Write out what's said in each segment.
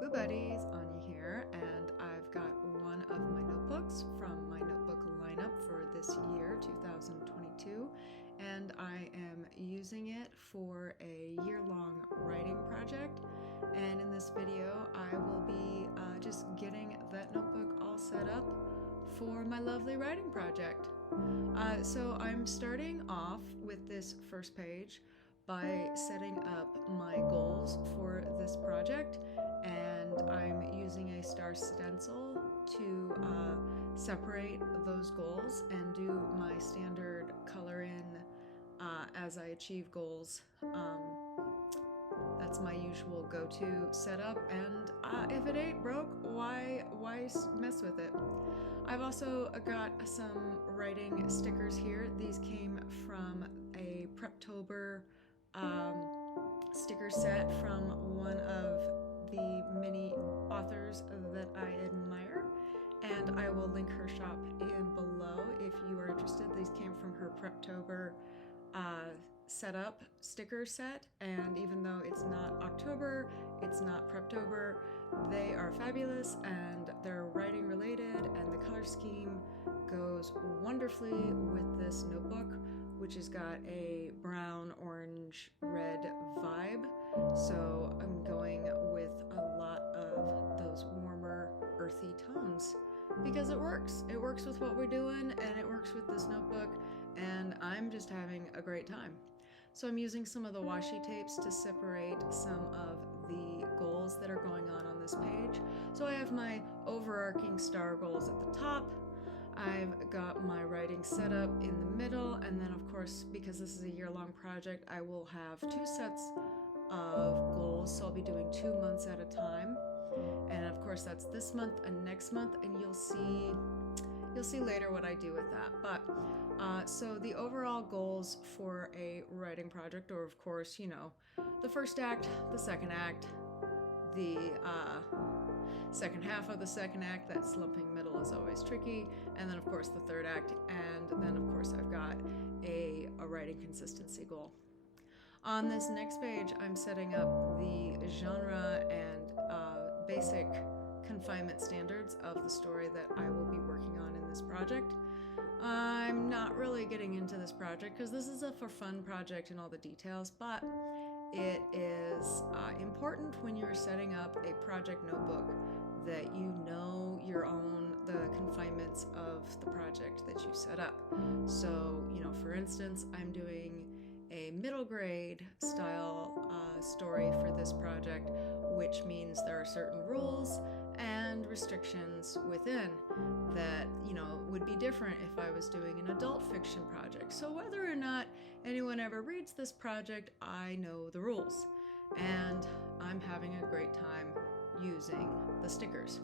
Boo Buddies, Anya here, and I've got one of my notebooks from my notebook lineup for this year, 2022, and I am using it for a year-long writing project. And in this video, I will be just getting that notebook all set up for my lovely writing project. So I'm starting off with this first page by setting up my goals for this project, and I'm using a star stencil to separate those goals and do my standard color in as I achieve goals. That's my usual go-to setup, and if it ain't broke, why mess with it? I've also got some writing stickers here. These came from a Preptober sticker set from one of the many authors that I admire, and I will link her shop in below if you are interested. These came from her Preptober setup sticker set, and even though it's not October, it's not Preptober, they are fabulous and they're writing related, and the color scheme goes wonderfully with this notebook, which has got a brown, orange, red vibe. So I'm going with a lot of those warmer, earthy tones because it works. It works with what we're doing, and it works with this notebook, and I'm just having a great time. So I'm using some of the washi tapes to separate some of the goals that are going on this page. So I have my overarching star goals at the top. I've got my writing set up in the middle, and then of course, because this is a year-long project, I will have 2 sets of goals, so I'll be doing 2 months at a time. And of course, that's this month and next month, and you'll see later what I do with that. But so the overall goals for a writing project are, of course, the first act, the second act, the second half of the second act. That slumping middle is always tricky, and then of course the third act, and then of course I've got a writing consistency goal. On this next page, I'm setting up the genre and basic confinement standards of the story that I will be working on in this project. I'm not really getting into this project because this is a for fun project and all the details, but it is important when you're setting up a project notebook that you know your own, the confinements of the project that you set up. So, for instance, I'm doing a middle grade style story for this project, which means there are certain rules and restrictions within that, would be different if I was doing an adult fiction project. So whether or not anyone ever reads this project, I know the rules, and I'm having a great time using the stickers.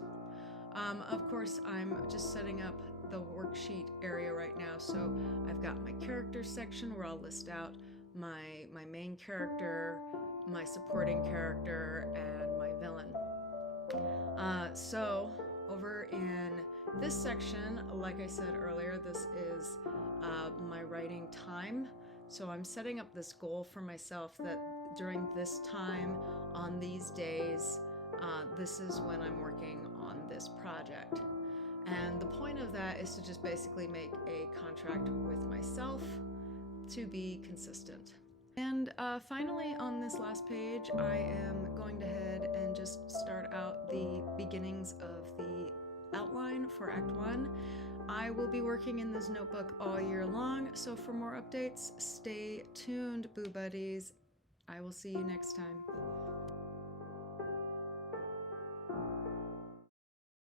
Of course, I'm just setting up the worksheet area right now, so I've got my characters section where I'll list out my main character, my supporting character, and my villain. So over in this section, like I said earlier, this is my writing time. So I'm setting up this goal for myself that during this time, on these days, this is when I'm working on this project. And the point of that is to just basically make a contract with myself to be consistent. And finally, on this last page, I am going ahead and just start out the beginnings of the outline for Act 1. I will be working in this notebook all year long, so for more updates, stay tuned, Boo Buddies. I will see you next time.